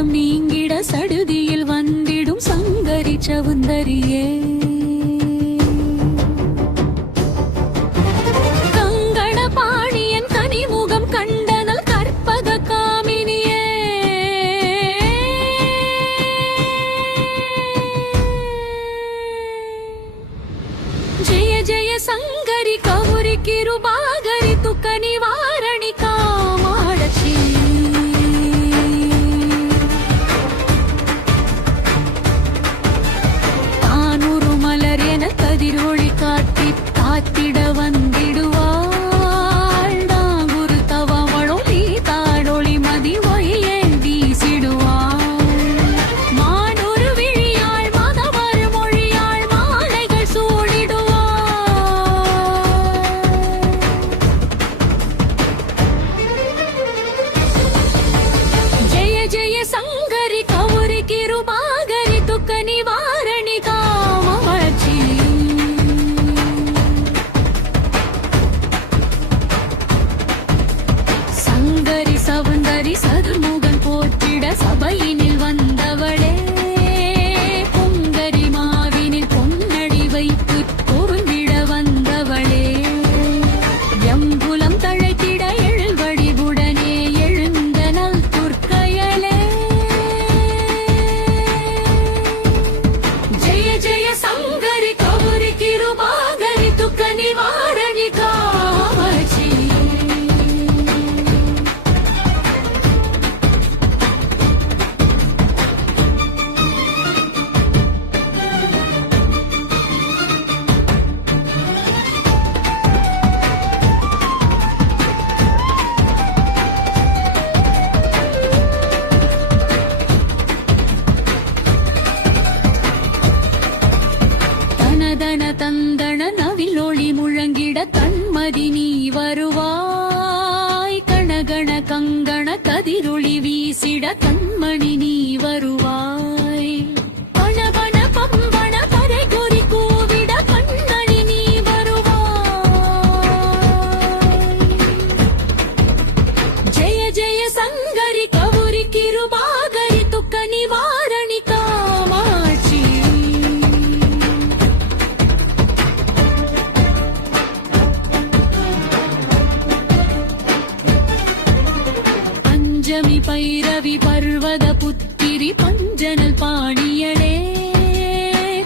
சஞ்சலம் நீங்கிட சடுதியில் வந்திடும் சங்கரி சவுந்தரியே. கங்கண பாணியன் கனிமுகம் கண்டனல் கற்பக காமினியே. ஜெய ஜெய சங்கரி கௌரி கிருபாகரி துக்க நிவாரணி காமாட்சி. தானூறு மலர் என கதிரொளி காட்டி காத்திட வந்திடுவாள். நாகுரு தவமொழி தாடொளி மதி ஒய்யேன் வீசிடுவாள். மானூறு விழியாள் மதவர் மொழியாள் மாலைகள் சூடிடுவாள். ஜெய ஜெய சங்கரி கௌரி கிருபாகரி துக்க நிவாரணி காமாட்சி. சங்கரி சவுந்தரி சதுர்முகன் போற்றிட சபையினில் வந்தவளே. பொங்கரி மாவினில் பொன்னடி வைத்து பொருந்திட வந்தவளே. எம்புலம் தழைத்திட எழுவடிவுடனே எழுந்த நல் துர்க்கையலே. ஜெய ஜெய சங்கரி கௌரி கிருபாகரி துக்க நிவாரணி காமாட்சி. தனதன தந்தன நவிலொளி முழங்கிட கண்மதி நீ வருவாய். கணகண கங்கண கதிரொளி வீசிட கண்மணி நீ வருவாய். பணபண பம்பண பறை குறி கூவிட கண்மணி நீ வருவாய். ஜெய ஜெய சங்கரி கௌரி கிருபாகரி துக்க நிவாரணி காமாட்சி. பஞ்சமி பைரவி பர்வத புத்திரி பஞ்சனல் பாணியளே.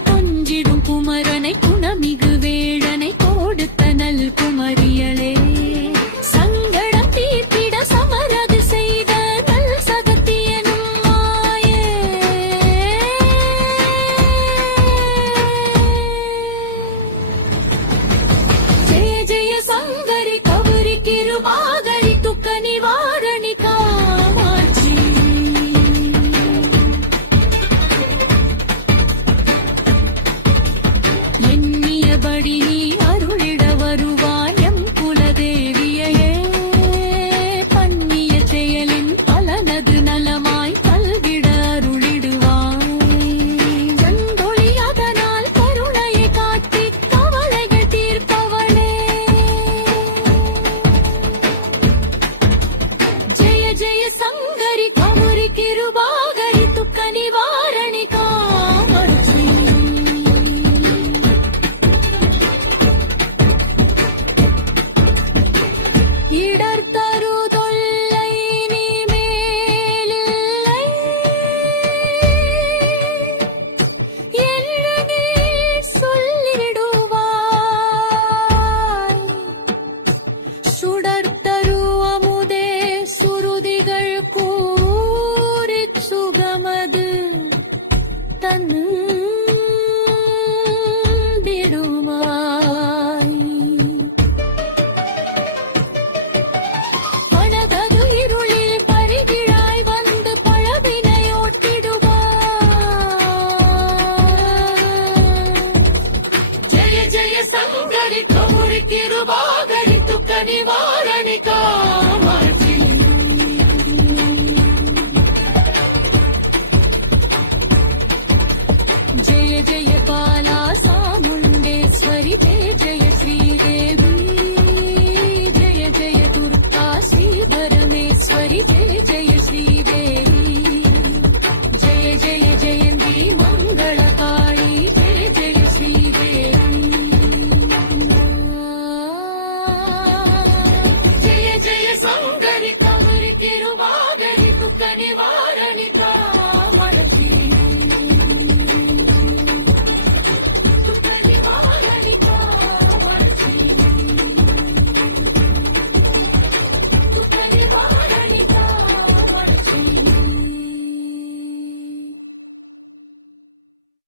கொஞ்சிடும் குமரனை குணமிகு வேழனை கொடுத்த நல் குமரியளே. சங்கடம் தீர்த்திட சமரது செய்த நல் சகத்தியனும் மாயே. ஜெய ஜெய சங்கரி கௌரி கிருபாகரி துக்க நிவாரணி காமாட்சி. எண்ணியபடி நீ அருளிட வருவாய் எம் குலதேவியே. பன்னிய செயலின் பலனது நலமாய் கல்விட அருளிடுவாய். செந்தொழி அதனால் கருணையை காட்டி கவலைகள் தீர்ப்பவளே. ஜெய ஜெய சங்கரி கௌரி கிருபாகரி துக்க நிவாரணி காமாட்சி. இடர் தருதொல்லை நீ மேலில்லை என்று நீ சொல்லிடுவாய். சுடர் தரு அமுதே சுருதிகள் கூறிச் சுகமது தந்திடுவாய். பணதகு இருளில் பரிகிழாய் வந்து பழவினையோட்டிடுவாய். ஜெய ஜெய சங்கரி கௌரி கிருபாகரி துக்க நிவாரணி காமாட்சி. ஜெய ஜெய